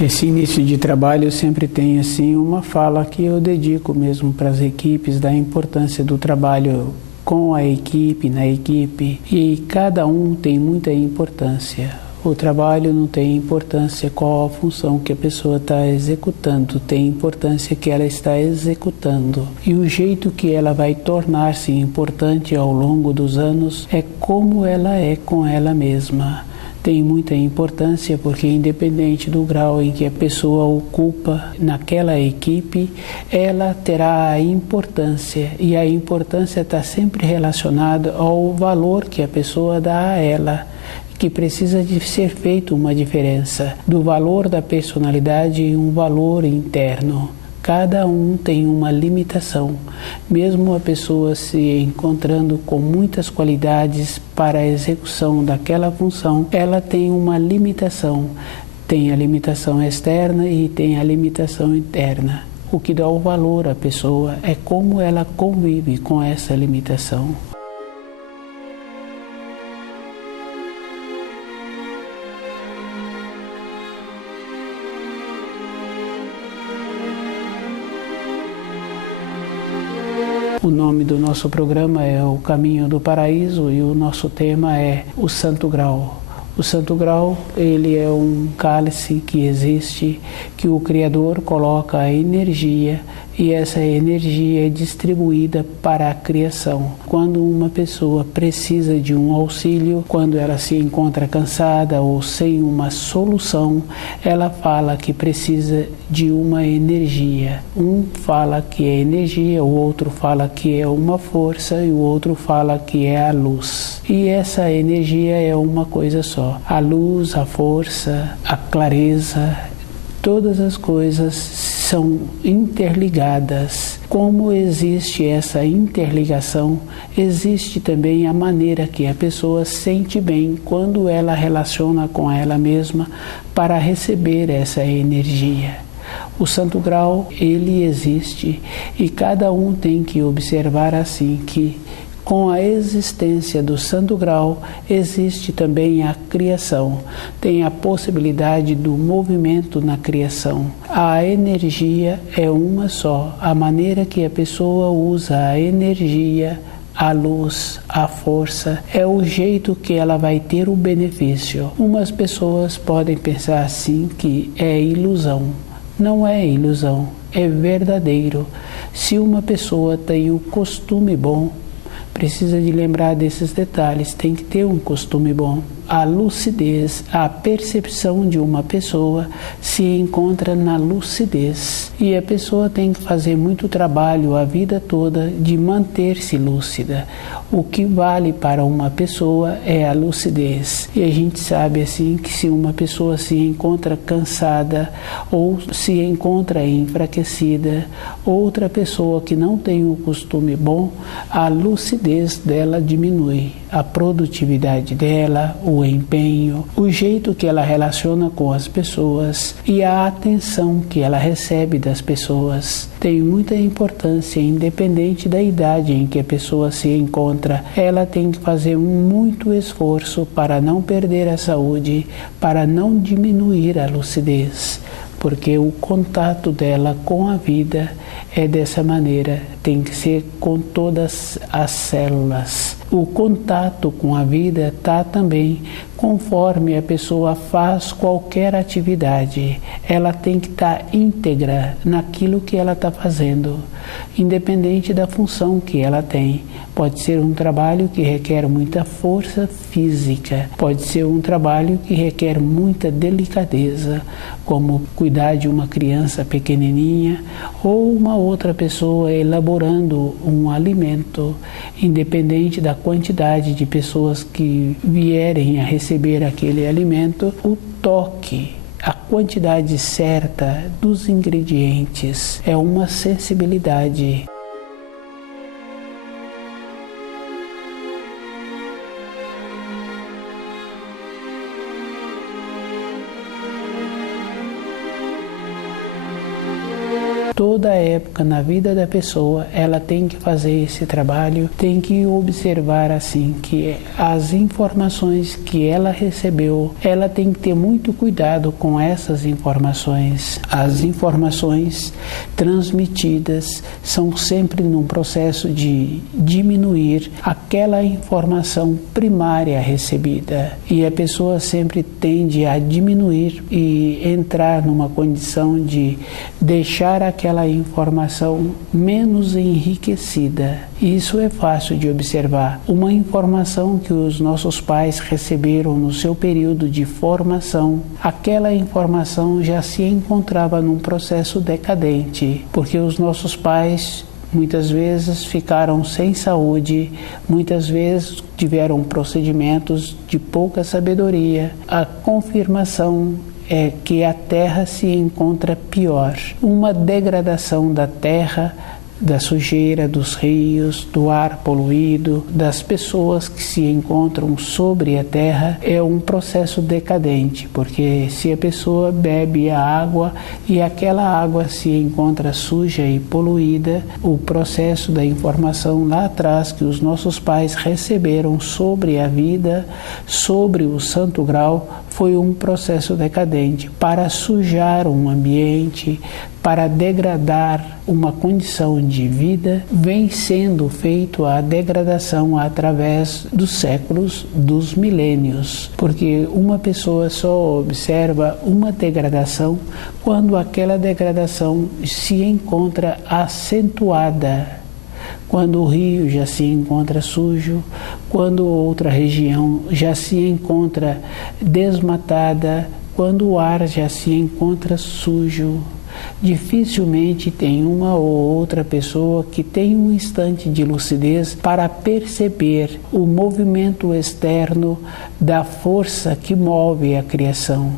Esse início de trabalho sempre tem assim uma fala que eu dedico mesmo para as equipes da importância do trabalho com a equipe, na equipe, e cada um tem muita importância. O trabalho não tem importância qual a função que a pessoa está executando, tem importância que ela está executando. E o jeito que ela vai tornar-se importante ao longo dos anos é como ela é com ela mesma. Tem muita importância porque independente do grau em que a pessoa ocupa naquela equipe, ela terá a importância, e a importância está sempre relacionada ao valor que a pessoa dá a ela, que precisa de ser feita uma diferença do valor da personalidade e um valor interno. Cada um tem uma limitação, mesmo a pessoa se encontrando com muitas qualidades para a execução daquela função, ela tem uma limitação. Tem a limitação externa e tem a limitação interna. O que dá o valor à pessoa é como ela convive com essa limitação. O nome do nosso programa é O Caminho do Paraíso e o nosso tema é o Santo Grau. O Santo Grau, ele é um cálice que existe, que o Criador coloca a energia e essa energia é distribuída para a criação. Quando uma pessoa precisa de um auxílio, quando ela se encontra cansada ou sem uma solução, ela fala que precisa de uma energia. Um fala que é energia, o outro fala que é uma força e o outro fala que é a luz. E essa energia é uma coisa só. A luz, a força, a clareza, todas as coisas são interligadas. Como existe essa interligação, existe também a maneira que a pessoa sente bem quando ela relaciona com ela mesma para receber essa energia. O Santo Grau, ele existe e cada um tem que observar assim que com a existência do Santo Grau, existe também a criação. Tem a possibilidade do movimento na criação. A energia é uma só. A maneira que a pessoa usa a energia, a luz, a força, é o jeito que ela vai ter o benefício. Umas pessoas podem pensar assim que é ilusão. Não é ilusão, é verdadeiro. Se uma pessoa tem o costume bom, precisa de lembrar desses detalhes, tem que ter um costume bom. A lucidez, a percepção de uma pessoa se encontra na lucidez. E a pessoa tem que fazer muito trabalho a vida toda de manter-se lúcida. O que vale para uma pessoa é a lucidez. E a gente sabe assim que se uma pessoa se encontra cansada ou se encontra enfraquecida, outra pessoa que não tem o costume bom, a lucidez dela diminui. A produtividade dela, o empenho, o jeito que ela relaciona com as pessoas e a atenção que ela recebe das pessoas tem muita importância, independente da idade em que a pessoa se encontra. Ela tem que fazer muito esforço para não perder a saúde, para não diminuir a lucidez, porque o contato dela com a vida é dessa maneira, tem que ser com todas as células. O contato com a vida está também conforme a pessoa faz qualquer atividade. Ela tem que estar íntegra naquilo que ela está fazendo, independente da função que ela tem. Pode ser um trabalho que requer muita força física, pode ser um trabalho que requer muita delicadeza, como cuidar de uma criança pequenininha ou uma outra pessoa elaborando um alimento, independente da quantidade de pessoas que vierem a receber aquele alimento, o toque, a quantidade certa dos ingredientes é uma sensibilidade. toda época na vida da pessoa, ela tem que fazer esse trabalho, tem que observar assim que as informações que ela recebeu, ela tem que ter muito cuidado com essas informações. As informações transmitidas são sempre num processo de diminuir aquela informação primária recebida, e a pessoa sempre tende a diminuir e entrar numa condição de deixar aquela informação menos enriquecida. Isso é fácil de observar. Uma informação que os nossos pais receberam no seu período de formação, aquela informação já se encontrava num processo decadente, porque os nossos pais muitas vezes ficaram sem saúde, muitas vezes tiveram procedimentos de pouca sabedoria. A confirmação é que a terra se encontra pior. Uma degradação da terra, da sujeira dos rios, do ar poluído, das pessoas que se encontram sobre a terra, é um processo decadente, porque se a pessoa bebe a água e aquela água se encontra suja e poluída, o processo da informação lá atrás que os nossos pais receberam sobre a vida, sobre o Santo Grau, foi um processo decadente para sujar um ambiente, para degradar uma condição de vida. Vem sendo feito a degradação através dos séculos, dos milênios, porque uma pessoa só observa uma degradação quando aquela degradação se encontra acentuada. Quando o rio já se encontra sujo, quando outra região já se encontra desmatada, quando o ar já se encontra sujo. Dificilmente tem uma ou outra pessoa que tem um instante de lucidez para perceber o movimento externo da força que move a criação.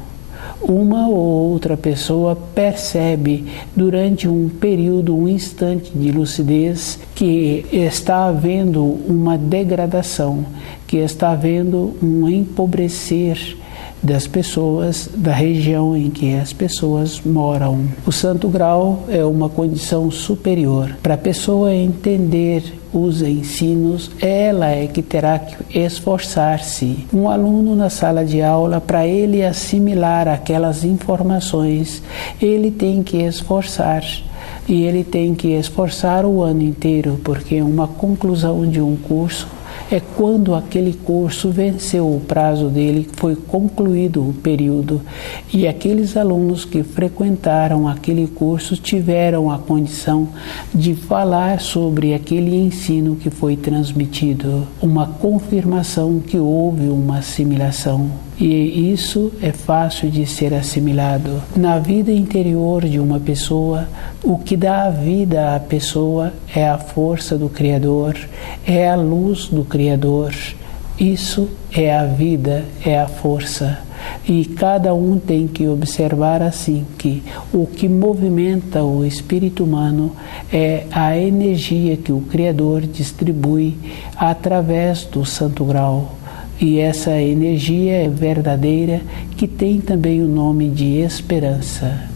Uma ou outra pessoa percebe durante um período, um instante de lucidez, que está havendo uma degradação, que está havendo um empobrecer das pessoas, da região em que as pessoas moram. O Santo Grau é uma condição superior. Para a pessoa entender os ensinos, ela é que terá que esforçar-se. Um aluno na sala de aula, para ele assimilar aquelas informações, ele tem que esforçar. E ele tem que esforçar o ano inteiro, porque uma conclusão de um curso é quando aquele curso venceu o prazo dele, foi concluído o período, e aqueles alunos que frequentaram aquele curso tiveram a condição de falar sobre aquele ensino que foi transmitido, uma confirmação que houve uma assimilação. E isso é fácil de ser assimilado. Na vida interior de uma pessoa, o que dá a vida à pessoa é a força do Criador, é a luz do Criador. Isso é a vida, é a força. E cada um tem que observar assim que o que movimenta o espírito humano é a energia que o Criador distribui através do Santo Grau. E essa energia é verdadeira, que tem também o nome de esperança.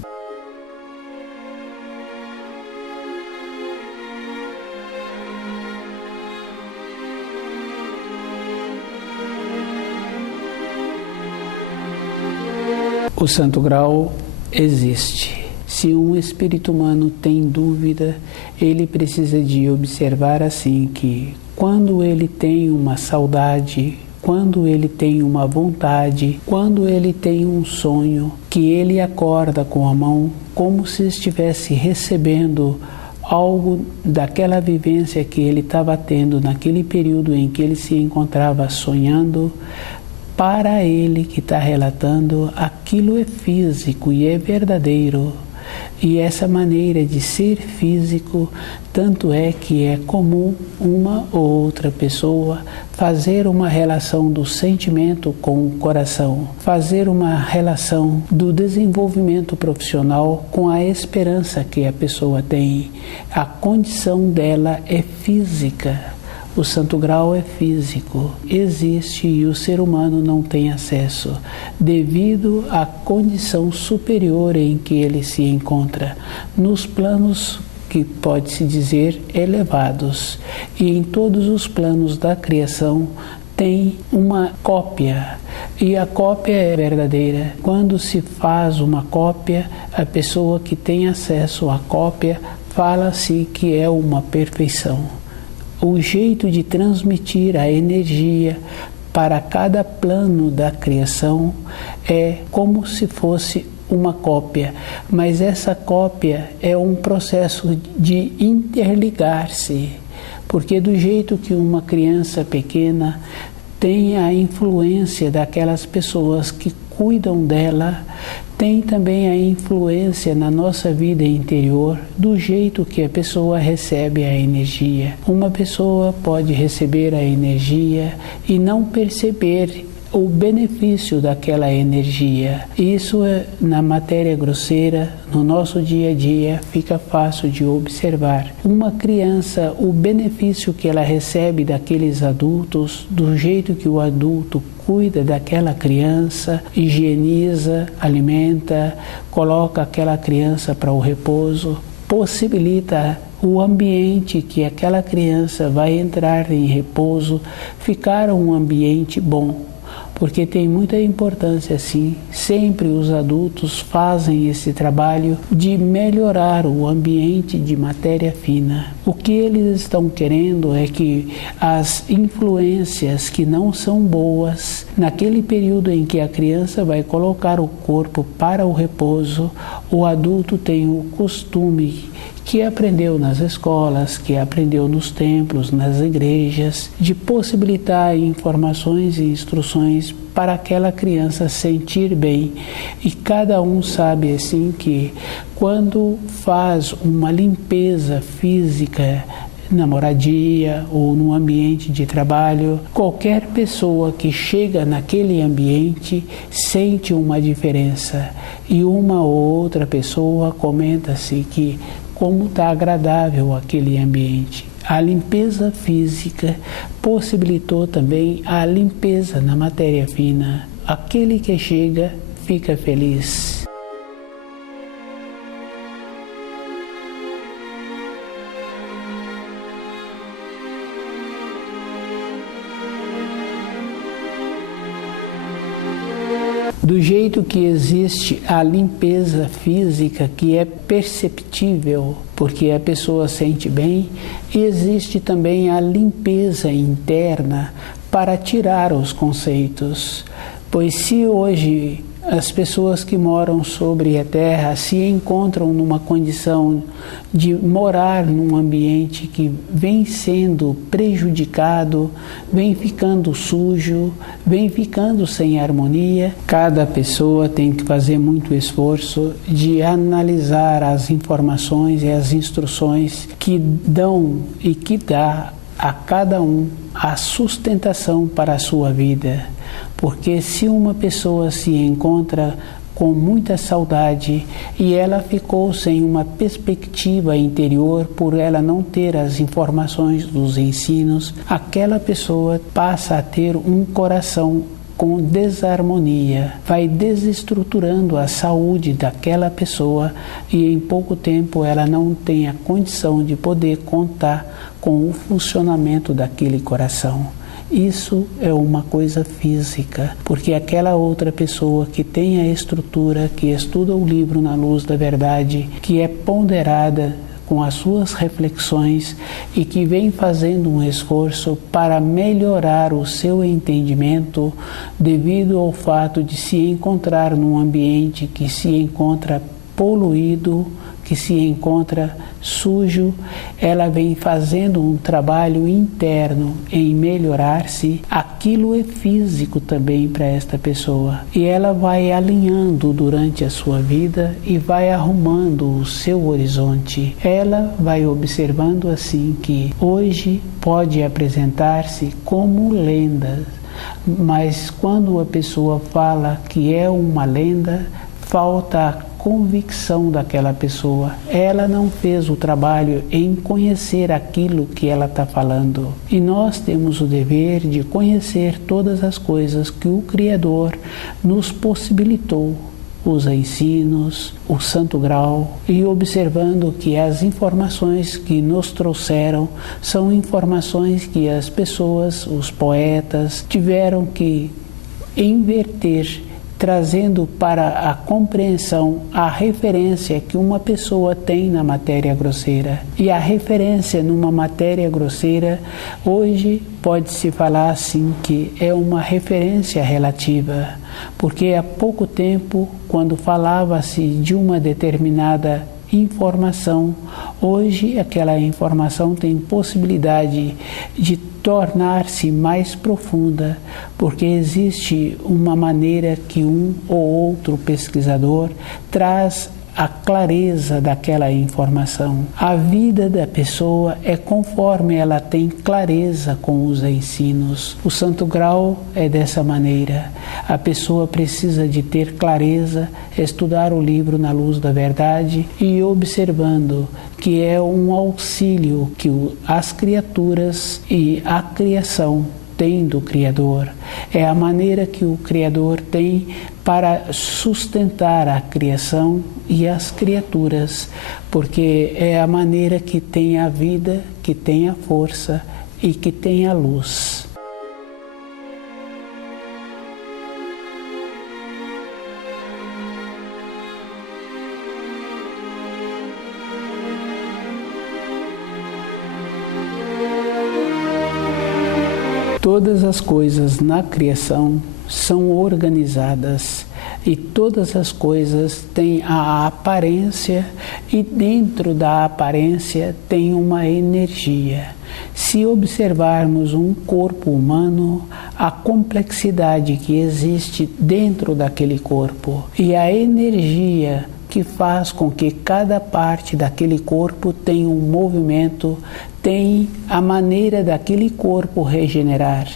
O Santo Grau existe. Se um espírito humano tem dúvida, ele precisa de observar assim que quando ele tem uma saudade, quando ele tem uma vontade, quando ele tem um sonho, que ele acorda com a mão como se estivesse recebendo algo daquela vivência que ele estava tendo naquele período em que ele se encontrava sonhando. Para ele que está relatando, aquilo é físico e é verdadeiro. E essa maneira de ser físico, tanto é que é comum uma ou outra pessoa fazer uma relação do sentimento com o coração, fazer uma relação do desenvolvimento profissional com a esperança que a pessoa tem. A condição dela é física. O santo grau é físico, existe e o ser humano não tem acesso, devido à condição superior em que ele se encontra, nos planos que pode-se dizer elevados, e em todos os planos da criação tem uma cópia, e a cópia é verdadeira. Quando se faz uma cópia, a pessoa que tem acesso à cópia fala-se que é uma perfeição. O jeito de transmitir a energia para cada plano da criação é como se fosse uma cópia, mas essa cópia é um processo de interligar-se, porque do jeito que uma criança pequena tem a influência daquelas pessoas que cuidam dela, tem também a influência na nossa vida interior do jeito que a pessoa recebe a energia. Uma pessoa pode receber a energia e não perceber o benefício daquela energia. Isso na matéria grosseira, no nosso dia a dia, fica fácil de observar. Uma criança, o benefício que ela recebe daqueles adultos, do jeito que o adulto cuida daquela criança, higieniza, alimenta, coloca aquela criança para o repouso, possibilita o ambiente que aquela criança vai entrar em repouso, ficar um ambiente bom. Porque tem muita importância, sim. Sempre os adultos fazem esse trabalho de melhorar o ambiente de matéria fina. O que eles estão querendo é que as influências que não são boas, naquele período em que a criança vai colocar o corpo para o repouso, o adulto tem o costume que aprendeu nas escolas, que aprendeu nos templos, nas igrejas, de possibilitar informações e instruções para aquela criança sentir bem. E cada um sabe assim que quando faz uma limpeza física na moradia ou no ambiente de trabalho, qualquer pessoa que chega naquele ambiente sente uma diferença. E uma ou outra pessoa comenta-se que como está agradável aquele ambiente. A limpeza física possibilitou também a limpeza na matéria fina. Aquele que chega fica feliz. Do jeito que existe a limpeza física, que é perceptível, porque a pessoa sente bem, existe também a limpeza interna para tirar os conceitos. Pois se hoje as pessoas que moram sobre a terra se encontram numa condição de morar num ambiente que vem sendo prejudicado, vem ficando sujo, vem ficando sem harmonia, cada pessoa tem que fazer muito esforço de analisar as informações e as instruções que dão e que dá a cada um a sustentação para a sua vida. Porque se uma pessoa se encontra com muita saudade e ela ficou sem uma perspectiva interior por ela não ter as informações dos ensinos, aquela pessoa passa a ter um coração com desarmonia, vai desestruturando a saúde daquela pessoa e em pouco tempo ela não tem a condição de poder contar com o funcionamento daquele coração. Isso é uma coisa física, porque aquela outra pessoa que tem a estrutura, que estuda o livro na luz da verdade, que é ponderada com as suas reflexões e que vem fazendo um esforço para melhorar o seu entendimento devido ao fato de se encontrar num ambiente que se encontra poluído, que se encontra sujo, ela vem fazendo um trabalho interno em melhorar-se. Aquilo é físico também para esta pessoa. E ela vai alinhando durante a sua vida e vai arrumando o seu horizonte. Ela vai observando assim que hoje pode apresentar-se como lenda, mas quando a pessoa fala que é uma lenda, falta a convicção daquela pessoa. Ela não fez o trabalho em conhecer aquilo que ela está falando. E nós temos o dever de conhecer todas as coisas que o Criador nos possibilitou, os ensinos, o Santo Grau, e observando que as informações que nos trouxeram são informações que as pessoas, os poetas, tiveram que inverter, trazendo para a compreensão a referência que uma pessoa tem na matéria grosseira. E a referência numa matéria grosseira, hoje pode-se falar assim que é uma referência relativa, porque há pouco tempo, quando falava-se de uma determinada informação, hoje aquela informação tem possibilidade de tornar-se mais profunda, porque existe uma maneira que um ou outro pesquisador traz a clareza daquela informação. A vida da pessoa é conforme ela tem clareza com os ensinos. O Santo Grau é dessa maneira. A pessoa precisa de ter clareza, estudar o livro na luz da verdade e observando que é um auxílio que as criaturas e a criação tem do Criador. É a maneira que o Criador tem para sustentar a criação e as criaturas, porque é a maneira que tem a vida, que tem a força e que tem a luz. Todas as coisas na criação são organizadas e todas as coisas têm a aparência e dentro da aparência tem uma energia. Se observarmos um corpo humano, a complexidade que existe dentro daquele corpo e a energia que faz com que cada parte daquele corpo tenha um movimento, tem a maneira daquele corpo regenerar.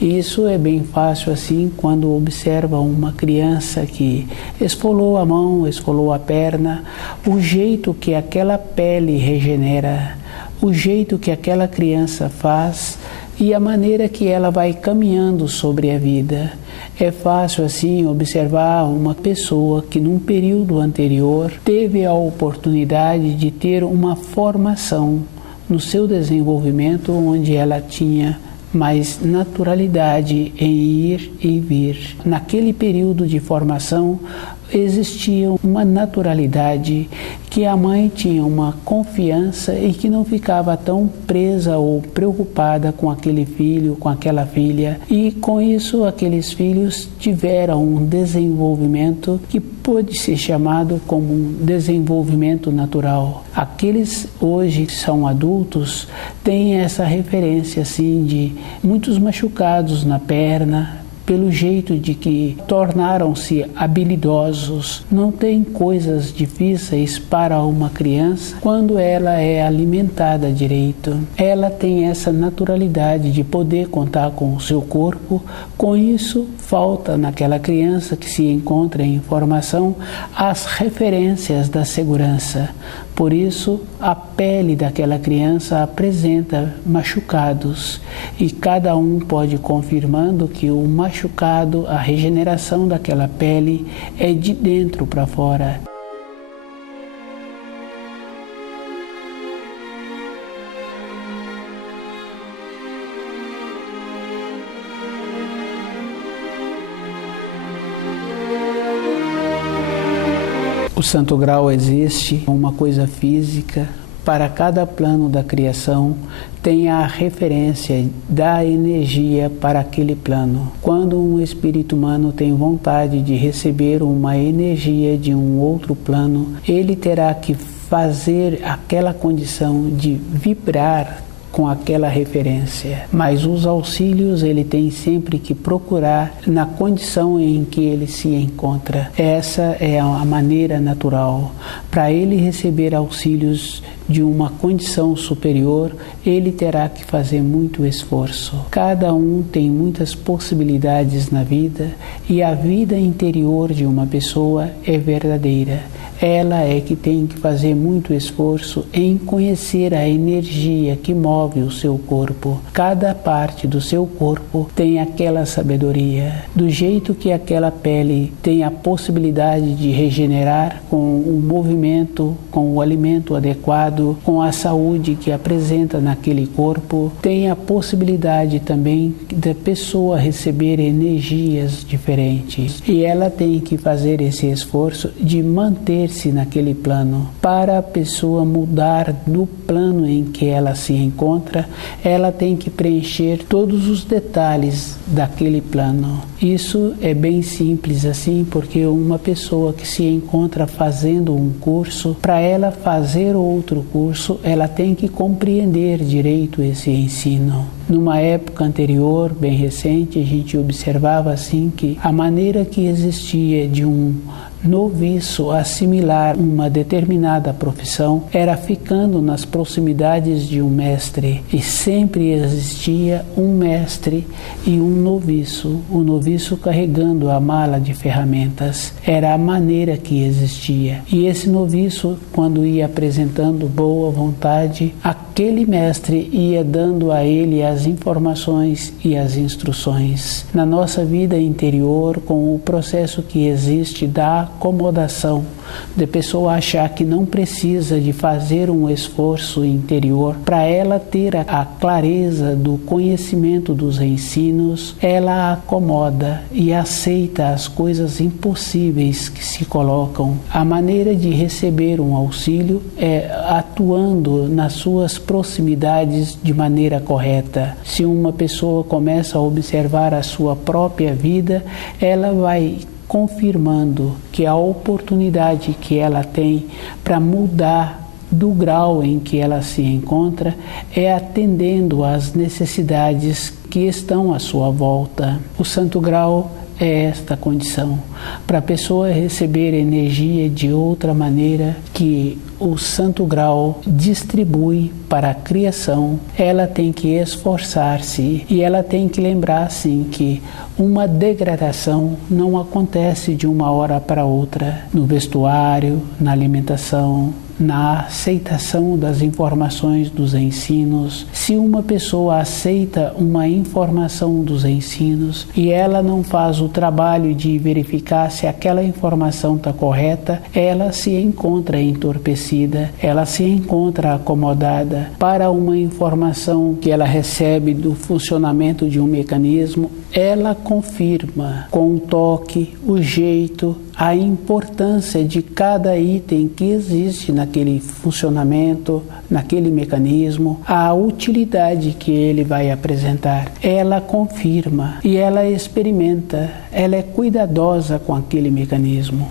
E isso é bem fácil assim quando observa uma criança que esfolou a mão, esfolou a perna, o jeito que aquela pele regenera, o jeito que aquela criança faz e a maneira que ela vai caminhando sobre a vida. É fácil assim observar uma pessoa que num período anterior teve a oportunidade de ter uma formação no seu desenvolvimento onde ela tinha mais naturalidade em ir e vir. Naquele período de formação existia uma naturalidade que a mãe tinha uma confiança e que não ficava tão presa ou preocupada com aquele filho, com aquela filha. E com isso aqueles filhos tiveram um desenvolvimento que pode ser chamado como um desenvolvimento natural. Aqueles hoje que são adultos têm essa referência assim de muitos machucados na perna, pelo jeito de que tornaram-se habilidosos. Não tem coisas difíceis para uma criança quando ela é alimentada direito. Ela tem essa naturalidade de poder contar com o seu corpo. Com isso, falta naquela criança que se encontra em formação as referências da segurança. Por isso, a pele daquela criança apresenta machucados e cada um pode ir confirmando que o machucado, a regeneração daquela pele é de dentro para fora. O Santo Grau existe, uma coisa física, para cada plano da criação tem a referência da energia para aquele plano. Quando um espírito humano tem vontade de receber uma energia de um outro plano, ele terá que fazer aquela condição de vibrar com aquela referência. Mas os auxílios ele tem sempre que procurar na condição em que ele se encontra. Essa é a maneira natural. Para ele receber auxílios de uma condição superior, ele terá que fazer muito esforço. Cada um tem muitas possibilidades na vida e a vida interior de uma pessoa é verdadeira. ela é que tem que fazer muito esforço em conhecer a energia que move o seu corpo. Cada parte do seu corpo tem aquela sabedoria. Do jeito que aquela pele tem a possibilidade de regenerar com o movimento, com o alimento adequado, com a saúde que apresenta naquele corpo, tem a possibilidade também da pessoa receber energias diferentes. E ela tem que fazer esse esforço de manter-se naquele plano. Para a pessoa mudar do plano em que ela se encontra, ela tem que preencher todos os detalhes daquele plano. Isso é bem simples assim, porque uma pessoa que se encontra fazendo um curso, para ela fazer outro curso, ela tem que compreender direito esse ensino. Numa época anterior, bem recente, a gente observava assim que a maneira que existia de um noviço assimilar uma determinada profissão era ficando nas proximidades de um mestre, e sempre existia um mestre e um noviço, o noviço carregando a mala de ferramentas. Era a maneira que existia, e esse noviço, quando ia apresentando boa vontade, aquele mestre ia dando a ele as informações e as instruções. Na nossa vida interior, com o processo que existe da acomodação, de pessoa achar que não precisa de fazer um esforço interior para ela ter a clareza do conhecimento dos ensinos, ela acomoda e aceita as coisas impossíveis que se colocam. A maneira de receber um auxílio é atuando nas suas proximidades de maneira correta. Se uma pessoa começa a observar a sua própria vida, ela vai confirmando que a oportunidade que ela tem para mudar do grau em que ela se encontra é atendendo às necessidades que estão à sua volta. O santo grau é esta condição, para a pessoa receber energia de outra maneira que o santo grau distribui para a criação. Ela tem que esforçar-se e ela tem que lembrar assim que uma degradação não acontece de uma hora para outra, no vestuário, na alimentação, na aceitação das informações dos ensinos. Se uma pessoa aceita uma informação dos ensinos e ela não faz o trabalho de verificar se aquela informação está correta, ela se encontra entorpecida, ela se encontra acomodada para uma informação que ela recebe do funcionamento de um mecanismo. Ela confirma com o toque, o jeito, a importância de cada item que existe naquele funcionamento, naquele mecanismo, a utilidade que ele vai apresentar. Ela confirma e ela experimenta, ela é cuidadosa com aquele mecanismo.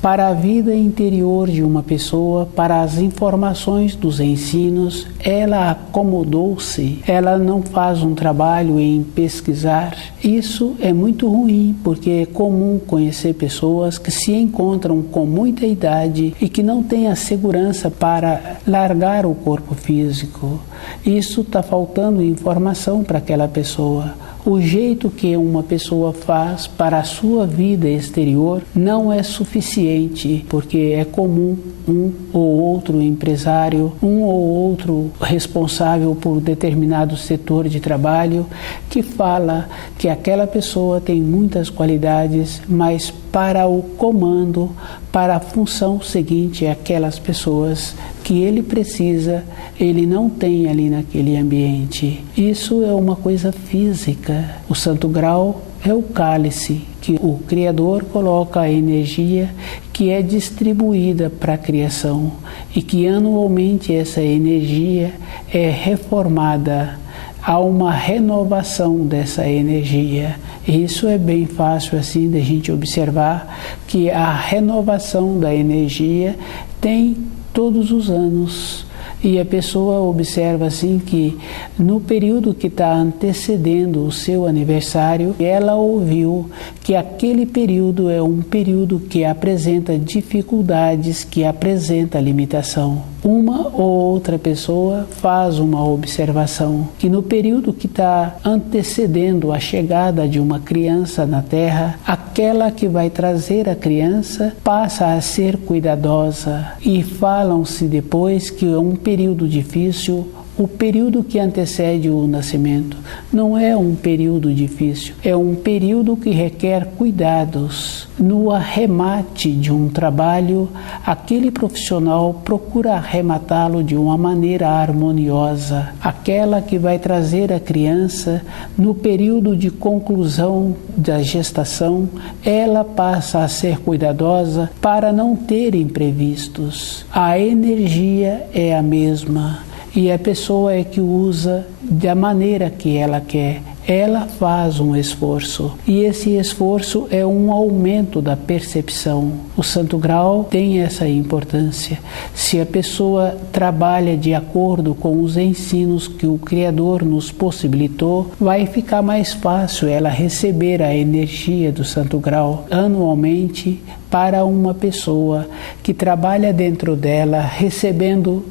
Para a vida interior de uma pessoa, para as informações dos ensinos, ela acomodou-se, ela não faz um trabalho em pesquisar. Isso é muito ruim, porque é comum conhecer pessoas que se encontram com muita idade e que não têm a segurança para largar o corpo físico. Isso está faltando informação para aquela pessoa. O jeito que uma pessoa faz para a sua vida exterior não é suficiente, porque é comum um ou outro empresário, um ou outro responsável por determinado setor de trabalho que fala que aquela pessoa tem muitas qualidades, mas para o comando, para a função seguinte, aquelas pessoas que ele precisa, ele não tem ali naquele ambiente. Isso é uma coisa física. O santo grau é o cálice que o Criador coloca a energia que é distribuída para a criação e que anualmente essa energia é reformada. Há uma renovação dessa energia. Isso é bem fácil assim de a gente observar que a renovação da energia tem todos os anos. E a pessoa observa assim que no período que está antecedendo o seu aniversário, ela ouviu que aquele período é um período que apresenta dificuldades, que apresenta limitação. Uma ou outra pessoa faz uma observação que no período que está antecedendo a chegada de uma criança na Terra, aquela que vai trazer a criança passa a ser cuidadosa, e falam-se depois que é um período difícil. O período que antecede o nascimento não é um período difícil, é um período que requer cuidados. No arremate de um trabalho, aquele profissional procura arrematá-lo de uma maneira harmoniosa. Aquela que vai trazer a criança, no período de conclusão da gestação, ela passa a ser cuidadosa para não ter imprevistos. A energia é a mesma. E a pessoa é que usa da maneira que ela quer. Ela faz um esforço. E esse esforço é um aumento da percepção. O Santo Grau tem essa importância. Se a pessoa trabalha de acordo com os ensinos que o Criador nos possibilitou, vai ficar mais fácil ela receber a energia do Santo Grau anualmente para uma pessoa que trabalha dentro dela, recebendo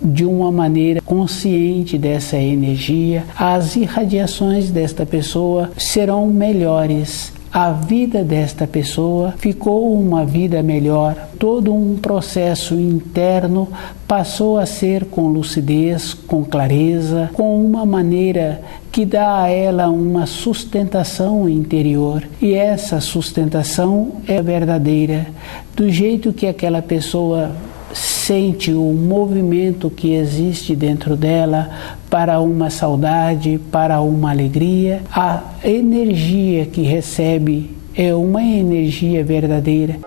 de uma maneira consciente dessa energia, as irradiações desta pessoa serão melhores. A vida desta pessoa ficou uma vida melhor. Todo um processo interno passou a ser com lucidez, com clareza, com uma maneira que dá a ela uma sustentação interior. E essa sustentação é verdadeira, do jeito que aquela pessoa sente o movimento que existe dentro dela para uma saudade, para uma alegria. A energia que recebe é uma energia verdadeira.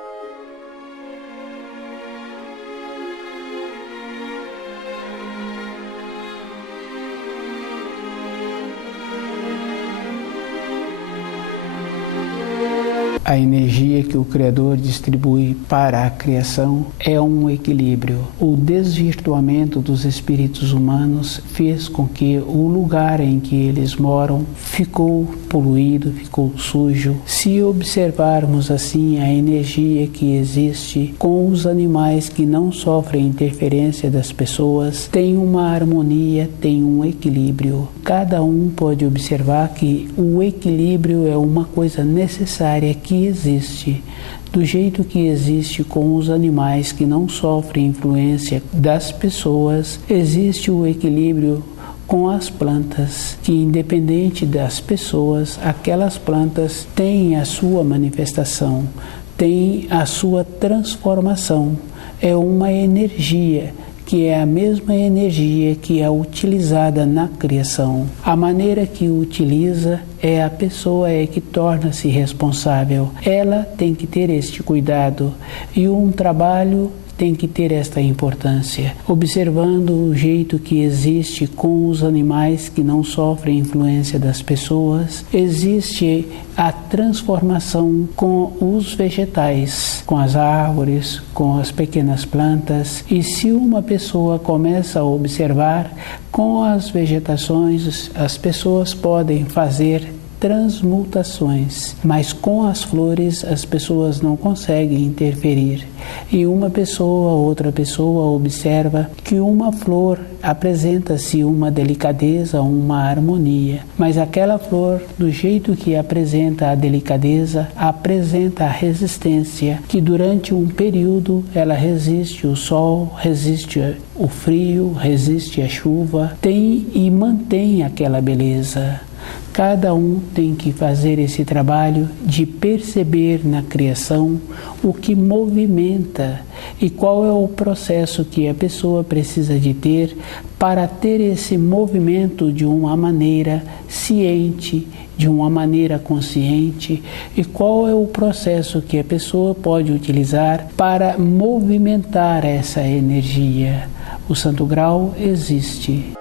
A energia que o Criador distribui para a criação é um equilíbrio. O desvirtuamento dos espíritos humanos fez com que o lugar em que eles moram ficou poluído, ficou sujo. Se observarmos assim a energia que existe com os animais que não sofrem interferência das pessoas, tem uma harmonia, tem um equilíbrio. Cada um pode observar que o equilíbrio é uma coisa necessária que existe, do jeito que existe com os animais que não sofrem influência das pessoas, existe o equilíbrio com as plantas, que independente das pessoas, aquelas plantas têm a sua manifestação, têm a sua transformação. É uma energia que é a mesma energia que é utilizada na criação. A maneira que utiliza é a pessoa que torna-se responsável. Ela tem que ter este cuidado e um trabalho tem que ter esta importância, observando o jeito que existe com os animais que não sofrem influência das pessoas, existe a transformação com os vegetais, com as árvores, com as pequenas plantas. E se uma pessoa começa a observar com as vegetações, as pessoas podem fazer transmutações, mas com as flores as pessoas não conseguem interferir. E uma pessoa, outra pessoa observa que uma flor apresenta-se uma delicadeza, uma harmonia, mas aquela flor, do jeito que apresenta a delicadeza, apresenta a resistência, que durante um período ela resiste o sol, resiste o frio, resiste a chuva, tem e mantém aquela beleza. Cada um tem que fazer esse trabalho de perceber na criação o que movimenta e qual é o processo que a pessoa precisa de ter para ter esse movimento de uma maneira ciente, de uma maneira consciente, e qual é o processo que a pessoa pode utilizar para movimentar essa energia. O Santo Grau existe.